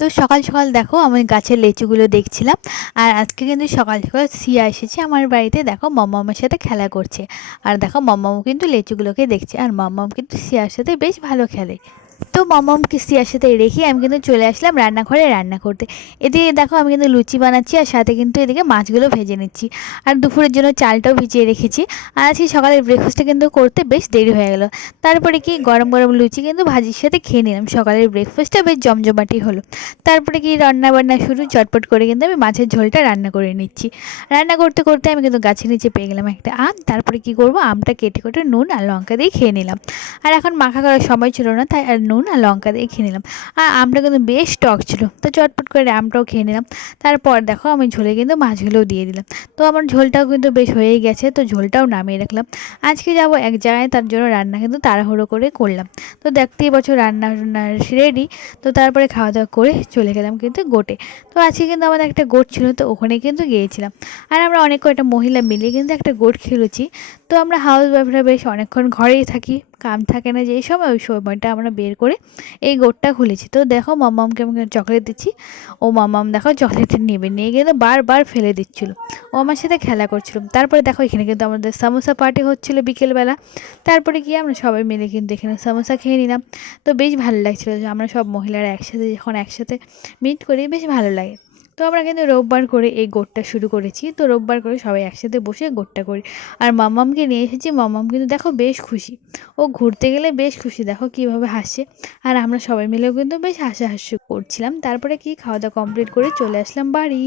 তো সকাল সকাল দেখো আমি গাছের লিচুগুলো দেখছিলাম। আর আজকে কিন্তু সকাল সকাল সিয়া এসেছে আমার বাড়িতে, দেখো মম্মামের সাথে খেলা করছে। আর দেখো মম্মামও কিন্তু লিচুগুলোকে দেখছে, আর মম্মাম কিন্তু সিয়ার সাথে বেশ ভালো খেলে। তো মমকে সিয়ার সাথে রেখে আমি কিন্তু চলে আসলাম রান্নাঘরে রান্না করতে। এদিকে দেখো আমি কিন্তু লুচি বানাচ্ছি, আর সাথে কিন্তু এদিকে মাছগুলো ভেজে নিচ্ছি। আর দুপুরের জন্য চালটাও ভিজিয়ে রেখেছি। আর আজকে সকালের ব্রেকফাস্টটা কিন্তু করতে বেশ দেরি হয়ে গেল। তারপরে কি গরম গরম লুচি কিন্তু ভাজির সাথে খেয়ে নিলাম। সকালের ব্রেকফাস্টটা বেশ জমজমাটি হলো। তারপরে কি রান্না বান্না শুরু, চটপট করে কিন্তু আমি মাছের ঝোলটা রান্না করে নিচ্ছি। রান্না করতে করতে আমি কিন্তু গাছের নিচে পেয়ে গেলাম একটা আম। তারপরে কি করব, আমটা কেটে কেটে নুন আর লঙ্কা দিয়ে খেয়ে নিলাম। আর এখন মাখা করার সময় ছিল না, তাই আর নুন আর লঙ্কা দিয়ে খেয়ে নিলাম। আর আমটা কিন্তু বেশ টক ছিল, তো চটপট করে আমটাও খেয়ে নিলাম। তারপর দেখো আমি ঝোলে কিন্তু মাছগুলোও দিয়ে দিলাম। তো আমার ঝোলটাও কিন্তু বেশ হয়েই গেছে, তো ঝোলটাও নামিয়ে রাখলাম। আজকে যাব এক জায়গায়, তার জন্য রান্না কিন্তু তাড়াহুড়ো করে করলাম। তো দেখতেই পাচ্ছ রান্না রেডি। তো তারপরে খাওয়া দাওয়া করে চলে গেলাম কিন্তু গোটে। তো আজকে কিন্তু আমাদের একটা গোট ছিল, তো ওখানে কিন্তু গিয়েছিলাম। আর আমরা অনেক কয়টা মহিলা মিলে কিন্তু একটা গোট খেলেছি। তো আমরা হাউস ওয়াইফরা বেশ অনেকক্ষণ ঘরেই থাকি, কাম থাকে না যেই সময়, ওই সময়টা আমরা বের করে এই গোটটা খুলেছি। তো দেখো মাম্মামকে আমি চকলেট দিচ্ছি, ও মাম্মাম দেখো চকলেটটা নেবে, নিয়ে গেলে বারবার ফেলে দিচ্ছিল। ও আমার সাথে খেলা করছিল। তারপরে দেখো এখানে কিন্তু আমাদের সামোসা পার্টি হচ্ছিল বিকেলবেলা। তারপরে গিয়ে আমরা সবাই মিলে কিন্তু এখানে সামোসা খেয়ে নিলাম। তো বেশ ভালো লাগছিলো যে আমরা সব মহিলারা একসাথে যখন একসাথে মিট করি, বেশ ভালো লাগে। তো আমরা কিন্তু রোববার করে এই গোটটা শুরু করেছি। তো রোববার করে সবাই একসাথে বসে গোটটা করি। আর মাম্মামকে নিয়ে এসেছি, মাম্মাম কিন্তু দেখো বেশ খুশি। ও ঘুরতে গেলে বেশ খুশি, দেখো কীভাবে হাসছে। আর আমরা সবাই মিলেও কিন্তু বেশ হাসাহাসি করছিলাম। তারপরে কি খাওয়া দাওয়া কমপ্লিট করে চলে আসলাম বাড়ি।